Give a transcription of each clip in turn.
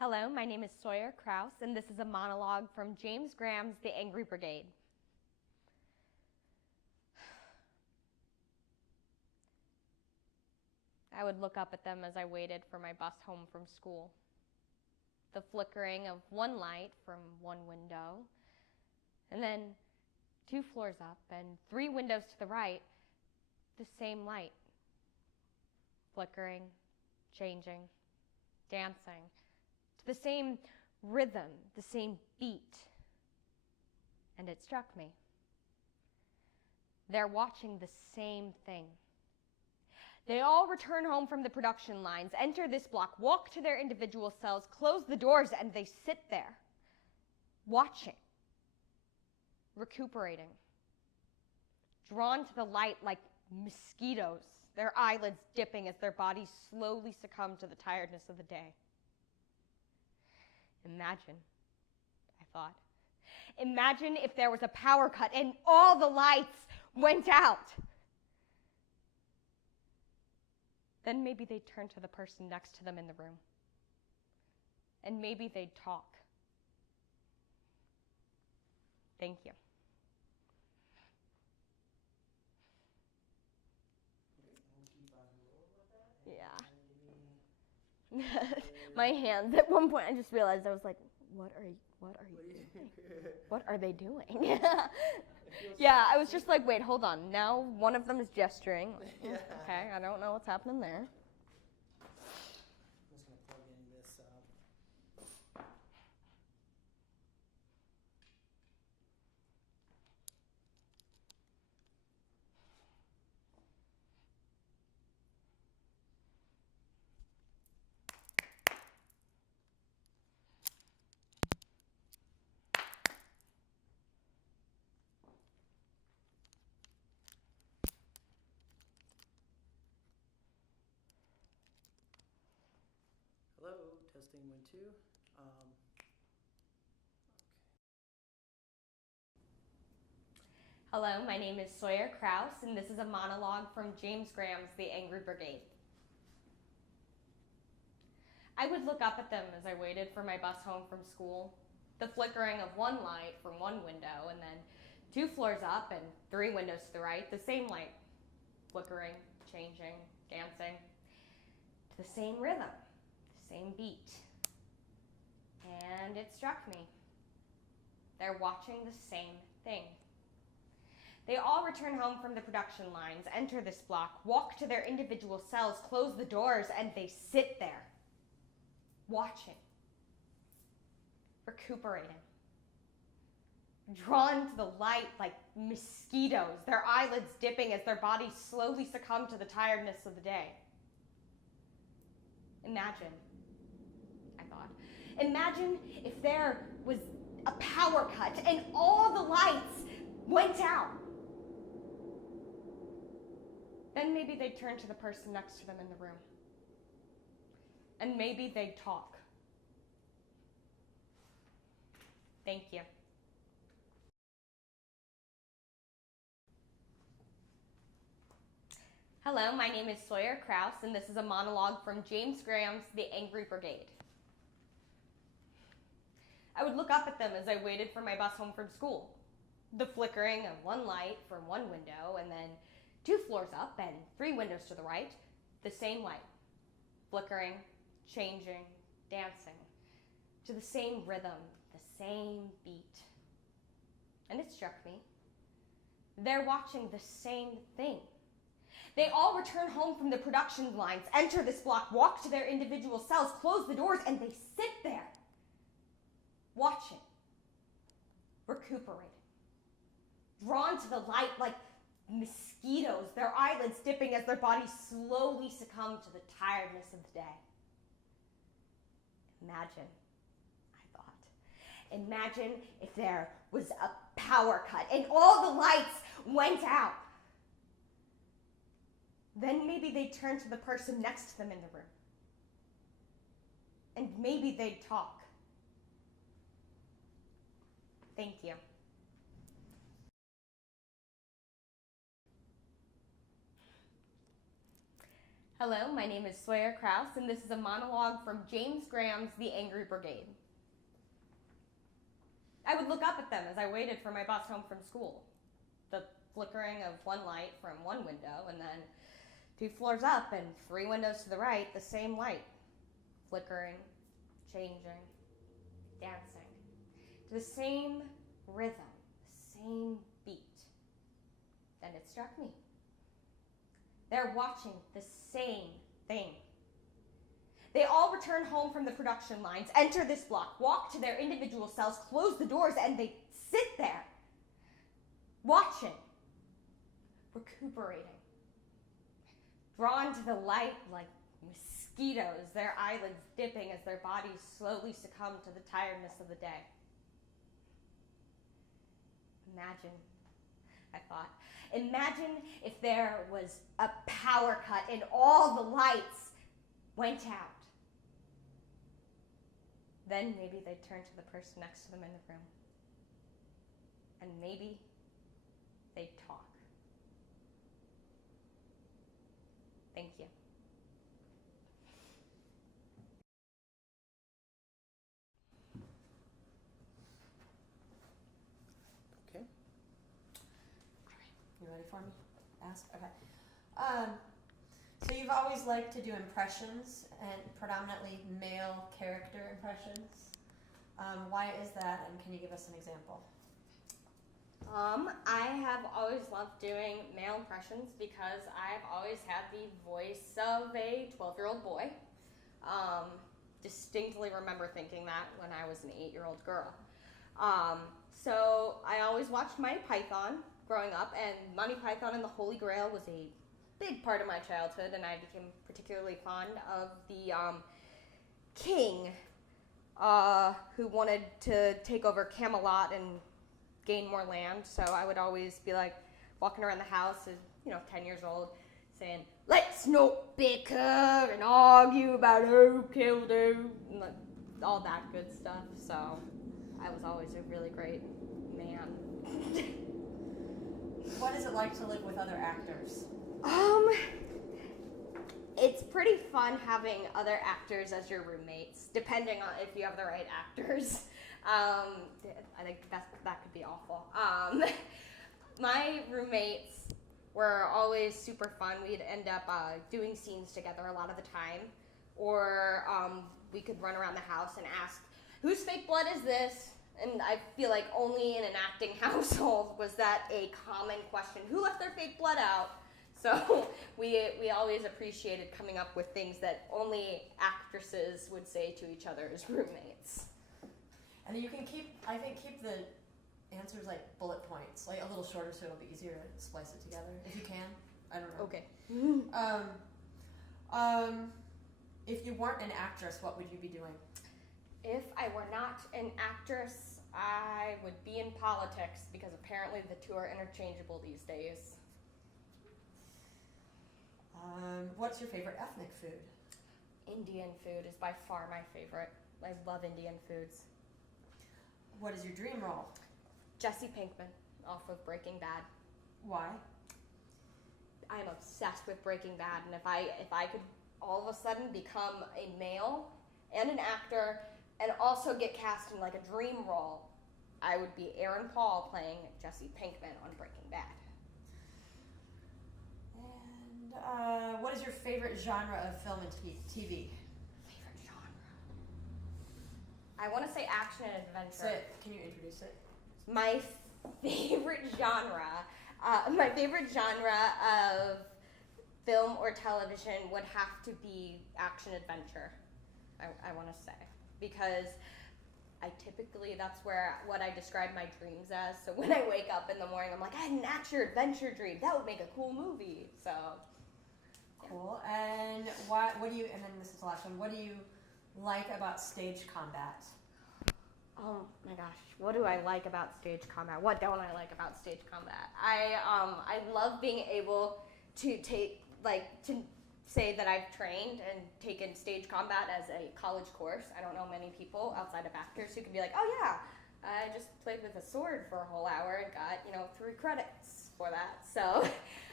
Hello, my name is Sawyer Krause, and this is a monologue from James Graham's The Angry Brigade. I would look up at them as I waited for my bus home from school. The flickering of one light from one window, and then 2 floors up and 3 windows to the right, the same light. Flickering, changing, dancing, to the same rhythm, the same beat. And it struck me. They're watching the same thing. They all return home from the production lines, enter this block, walk to their individual cells, close the doors, and they sit there, watching, recuperating, drawn to the light like mosquitoes, their eyelids dipping as their bodies slowly succumb to the tiredness of the day. Imagine, I thought. Imagine if there was a power cut and all the lights went out. Then maybe they'd turn to the person next to them in the room. And maybe they'd talk. Thank you. Yeah. My hands, at one point I just realized, I was like, what are you doing? What are they doing? Yeah, I was just like, wait, hold on. Now one of them is gesturing. Okay, I don't know what's happening there. I'm just going to plug in this Hello, testing 1, 2. Hello, my name is Sawyer Krause, and this is a monologue from James Graham's The Angry Brigade. I would look up at them as I waited for my bus home from school, the flickering of one light from one window, and then 2 floors up and 3 windows to the right, the same light, flickering, changing, dancing, to the same rhythm, the same beat. And it struck me. They're watching the same thing. They all return home from the production lines, enter this block, walk to their individual cells, close the doors, and they sit there, watching, recuperating, drawn to the light like mosquitoes, their eyelids dipping as their bodies slowly succumb to the tiredness of the day. Imagine, I thought, imagine if there was a power cut and all the lights went out. Then maybe they'd turn to the person next to them in the room. And maybe they'd talk. Thank you. Hello, my name is Sawyer Krause, and this is a monologue from James Graham's The Angry Brigade. I would look up at them as I waited for my bus home from school. The flickering of one light from one window, and then 2 floors up and 3 windows to the right, the same light, flickering, changing, dancing, to the same rhythm, the same beat. And it struck me. They're watching the same thing. They all return home from the production lines, enter this block, walk to their individual cells, close the doors, and they sit there, watching, recuperating, drawn to the light like mosquitoes, their eyelids dipping as their bodies slowly succumb to the tiredness of the day. Imagine, I thought, imagine if there was a power cut and all the lights went out. Then maybe they'd turn to the person next to them in the room. And maybe they'd talk. Thank you. Hello, my name is Sawyer Krause, and this is a monologue from James Graham's The Angry Brigade. I would look up at them as I waited for my bus home from school. The flickering of one light from one window, and then 2 floors up and 3 windows to the right, the same light. Flickering, changing, dancing. To the same rhythm, the same beat. Then it struck me. They're watching the same thing. They all return home from the production lines, enter this block, walk to their individual cells, close the doors, and they sit there, watching, recuperating, drawn to the light like mosquitoes, their eyelids dipping as their bodies slowly succumb to the tiredness of the day. Imagine, I thought, imagine if there was a power cut and all the lights went out. Then maybe they'd turn to the person next to them in the room. And maybe they'd talk. Thank you. Okay. You ready for me? Ask? Okay. So you've always liked to do impressions, and predominantly male character impressions. Why is that, and can you give us an example? I have always loved doing male impressions because I've always had the voice of a 12-year-old boy. Distinctly remember thinking that when I was an 8-year-old girl. So I always watched Monty Python growing up, and Monty Python and the Holy Grail was a big part of my childhood, and I became particularly fond of the king who wanted to take over Camelot and gain more land. So I would always be like walking around the house as 10 years old saying, "Let's not bicker and argue about who killed who," and like, all that good stuff. So I was always a really great man. What is it like to live with other actors? It's pretty fun having other actors as your roommates, depending on if you have the right actors. I think that could be awful. My roommates were always super fun. We'd end up doing scenes together a lot of the time, or we could run around the house and ask, "Whose fake blood is this?" And I feel like only in an acting household was that a common question. Who left their fake blood out? So we always appreciated coming up with things that only actresses would say to each other as roommates. And you can keep the answers like bullet points, like a little shorter so it'll be easier to splice it together, if you can. I don't know. Okay. If you weren't an actress, what would you be doing? If I were not an actress, I would be in politics, because apparently the two are interchangeable these days. What's your favorite ethnic food? Indian food is by far my favorite. I love Indian foods. What is your dream role? Jesse Pinkman, off of Breaking Bad. Why? I'm obsessed with Breaking Bad, and if I could all of a sudden become a male and an actor and also get cast in like a dream role, I would be Aaron Paul playing Jesse Pinkman on Breaking Bad. And what is your favorite genre of film and TV? Favorite genre? I want to say action and adventure. Can you introduce it? My favorite genre of film or television would have to be action adventure. I want to say, because that's what I describe my dreams as. So when I wake up in the morning, I'm like, I had an action adventure dream. That would make a cool movie. So cool. And what do you? And then this is the last one. What do you like about stage combat? Oh my gosh, what do I like about stage combat? What don't I like about stage combat? I love being able to say that I've trained and taken stage combat as a college course. I don't know many people outside of actors who can be like, oh yeah, I just played with a sword for a whole hour and got 3 credits for that. So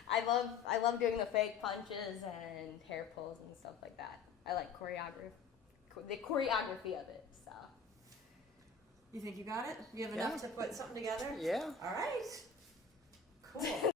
I love doing the fake punches and hair pulls and stuff like that. I like the choreography of it. So. You think you got it? You have Yeah. enough to put something together? Yeah. All right. Cool.